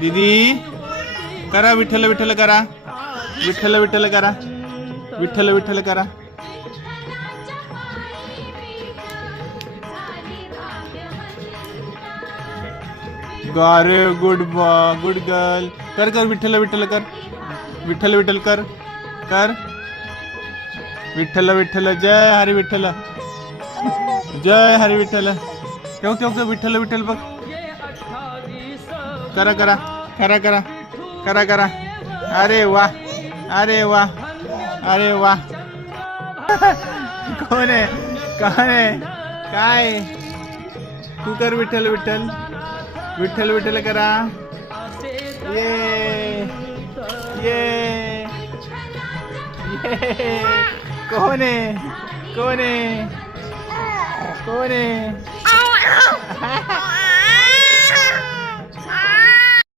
दीदी करा विठ्ठल विठ्ठल करा, विठ्ठल विठ्ठल करा, विठ्ठल विठ्ठल करा. अरे गुड गुड गर्ल. कर कर विठ्ठल विठ्ठल कर, विठ्ठल विठ्ठल कर कर. विठ्ठल विठ्ठल जय हरी विठ्ठल, जय हरी विठ्ठल. ठेव ठेव ठेव विठ्ठल विठ्ठल बघ. करा करा करा करा करा करा. अरे वा, अरे वा, अरे वा. कोण आहे, कोण आहे, काय. तू कर विठ्ठल विठ्ठल, विठ्ठल विठ्ठल करा. ये ये ये. कोण आहे, कोण आहे, कोण आहे.